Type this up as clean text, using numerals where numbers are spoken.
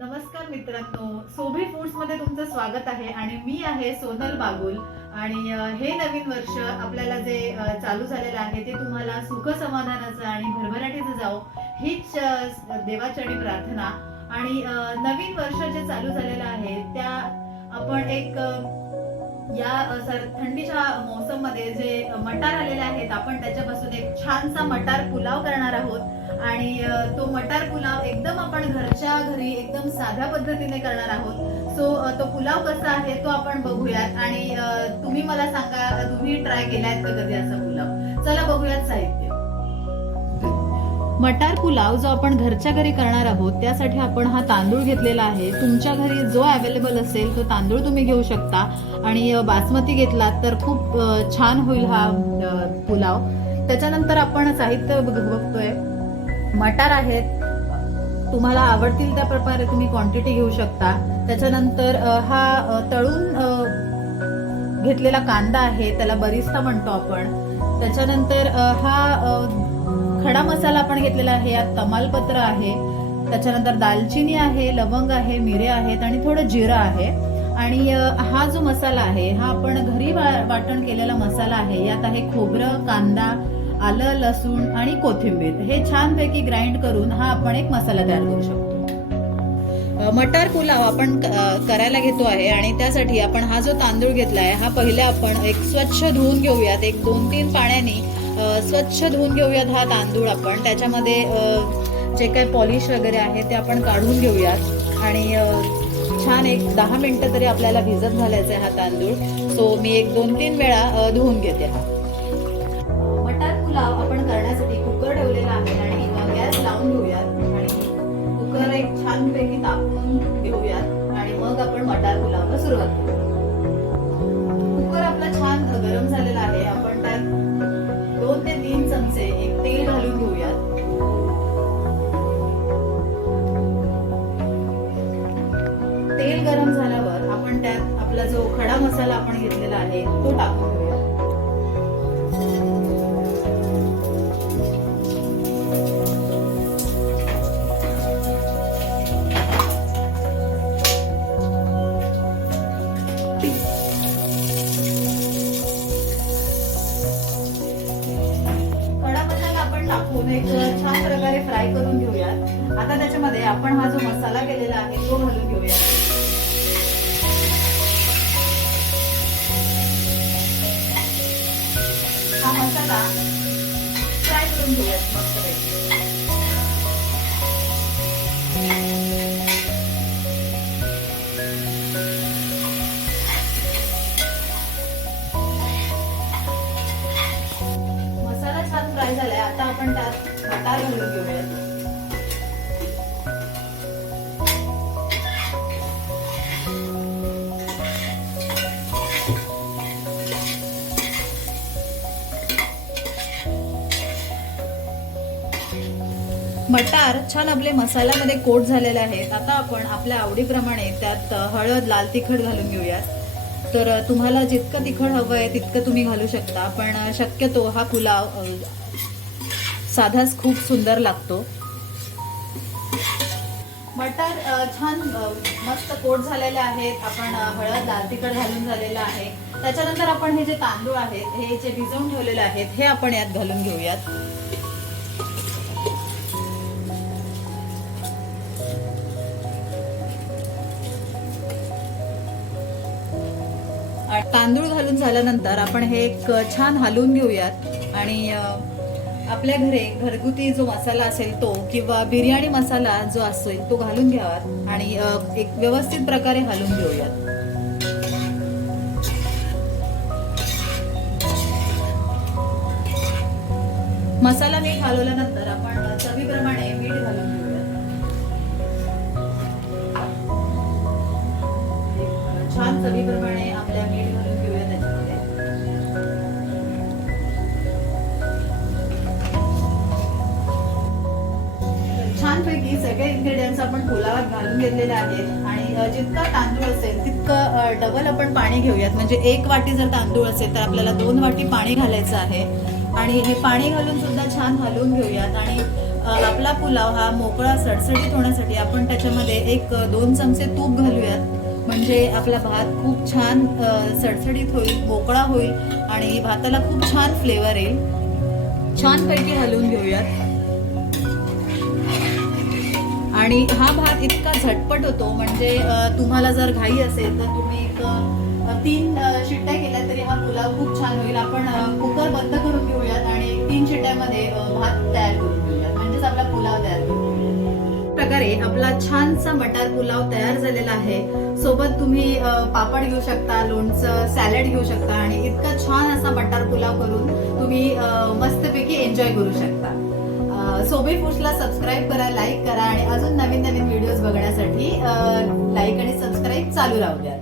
नमस्कार मित्रांनो, सोभी फूड्स मध्ये तुमचं स्वागत आहे आणि मी आहे सोनल बागुल. आणि हे नवीन वर्ष आपल्याला जे चालू झालेलं आहे ते तुम्हाला सुख समाधानाचं आणि भरभराटीचं जावो हीच देवाचरणी प्रार्थना. आणि नवीन वर्ष जे चालू झालेलं आहे त्या आपण एक या थंडीच्या मौसम मध्ये जे मटार आलेले आहेत आपण त्याच्यापासून एक छानसा मटार पुलाव करणार आहोत. आणि तो मटार पुलाव एकदम आपण घरच्या घरी एकदम साध्या पद्धतीने करणार आहोत. सो तो पुलाव कसा आहे तो आपण बघूयात. आणि तुम्ही मला सांगा, तुम्ही ट्राय केलायत का कधी असा पुलाव? चला बघूयात साहित्य. मटार पुलाव जो आपण घरच्या घरी करणार आहोत त्यासाठी आपण हा तांदूळ घेतलेला आहे. तुमच्या घरी जो अवेलेबल असेल तो तांदूळ तुम्ही घेऊ शकता. आणि बासमती घेतलात तर खूप छान होईल हा पुलाव. त्याच्यानंतर आपण साहित्य बघतोय. मटार आहेत, तुम्हाला आवडतील त्या प्रकारे तुम्ही क्वांटिटी घेऊ शकता. त्याच्यानंतर हा तळून घेतलेला कांदा आहे, त्याला बरिस्ता म्हणतो आपण. त्याच्यानंतर हा खडा मसाला आपण घेतलेला आहे, यात तमालपत्र आहे. त्याच्यानंतर दालचिनी आहे, लवंग आहे, मिरे आहेत आणि थोडं जिरं आहे. आणि हा जो मसाला आहे हा आपण घरी वाटण केलेला मसाला आहे. यात आहे खोबरं, कांदा, आलं, लसूण आणि कोथिंबीर. हे छानपैकी ग्राइंड करून हा आपण एक मसाला तयार करू शकतो. मटार पुलाव आपण करायला घेतो आहे आणि त्यासाठी आपण हा जो तांदूळ घेतला आहे हा पहिले आपण एक स्वच्छ धुवून घेऊयात. एक 2-3 पाण्याने स्वच्छ धुवून घेऊयात हा तांदूळ. आपण त्याच्यामध्ये जे काही पॉलिश वगैरे आहे ते आपण काढून घेऊयात. आणि छान एक 10 मिनिटं तरी आपल्याला भिजत घालायचा आहे हा तांदूळ. सो मी एक 2-3 वेळा धुवून घेते. हा मटार पुलाव आपण करण्यासाठी कुकर ठेवलेला आहे आणि गॅस लावून घेऊयात. आणि कुकर एक छानपैकी तापवून घेऊयात आणि मग आपण मटार पुलावला सुरुवात करूया. कुकर आपला छान गरम झालेला आहे. आपण त्यात 2 ते 3 चमचे एक तेल घालून घेऊयात. तेल गरम झाल्यावर आपण त्यात आपला जो खडा मसाला आपण घेतलेला आहे तो टाकून घेऊया. खडा मसाला आपण टाकून एक छान प्रकारे फ्राय करून घेऊयात. आता त्याच्यामध्ये आपण हा जो मसाला केलेला आहे तो घालून घेऊया. हा मसाला फ्राय करून घेऊयात मस्तपैकी. मसाला छान फ्राय झालाय. आता आपण त्यात मटार घालून घेऊयात. मटार छान आपले मसाल्यामध्ये कोट झालेले आहेत. आता आपण आपल्या आवडीप्रमाणे त्यात हळद, लाल तिखट घालून घेऊयात. तर तुम्हाला जितकं तिखट हवं आहे तितकं तुम्ही घालू शकता. पण शक्यतो हा पुलाव साधाच खूप सुंदर लागतो. मटार छान मस्त कोट झालेले आहेत. आपण हळद, लाल तिखट घालून झालेलं आहे. त्याच्यानंतर आपण हे जे तांदूळ आहेत हे जे भिजवून ठेवलेले आहेत हे आपण यात घालून घेऊयात. तांदूळ घालून झाल्यानंतर आपण हे एक छान हलवून घेऊयात. आणि आपल्या घरी घरगुती जो मसाला असेल तो किंवा बिर्याणी मसाला जो असेल तो घालून घ्यावा आणि एक व्यवस्थित प्रकारे हलवून घेऊयात. मसाला मीठ हलवल्यानंतर आपण चवीप्रमाणे मीठ घालून घेऊयात. छान चवीप्रमाणे आपल्या मीठ घालून घेऊया त्याच्यामध्ये. छानपैकी सगळे इन्ग्रेडियंट्स आपण पुलावात घालून घेतलेले आहेत. आणि जितका तांदूळ असेल तितकं डबल आपण पाणी घेऊयात. म्हणजे 1 वाटी जर तांदूळ असेल तर आपल्याला 2 वाटी पाणी घालायचं आहे. आणि हे पाणी घालून सुद्धा छान हलवून घेऊयात. आणि आपला पुलाव हा मोकळा सडसडीत होण्यासाठी आपण त्याच्यामध्ये 1-2 चमचे तूप घालूयात. म्हणजे आपला भात खूप छान सडसडीत होईल, मोकळा होईल आणि भाताला खूप छान फ्लेवर येईल. छानपैकी हलवून घेऊयात. आणि हा भात इतका झटपट होतो, म्हणजे तुम्हाला जर घाई असेल तर तुम्ही 3 शिट्ट्या केल्या तरी हा पुलाव खूप छान होईल. आपण कुकर बंद करून घेऊयात आणि 3 शिट्ट्यामध्ये भात तयार करून घेऊयात, म्हणजेच आपला पुलाव तयार करून घेऊयात. प्रकारे आपला छानसा मटार पुलाव तयार झालेला आहे. सोबत तुम्ही पापड घेऊ शकता, लोणचं, सॅलड घेऊ शकता आणि इतका छान असा मटार पुलाव करून तुम्ही मस्तपैकी एन्जॉय करू शकता. सोबे फूड्सला सबस्क्राईब करा, लाईक करा आणि अजून नवीन नवीन व्हिडिओज बघण्यासाठी लाईक आणि सबस्क्राईब चालू राहू द्या.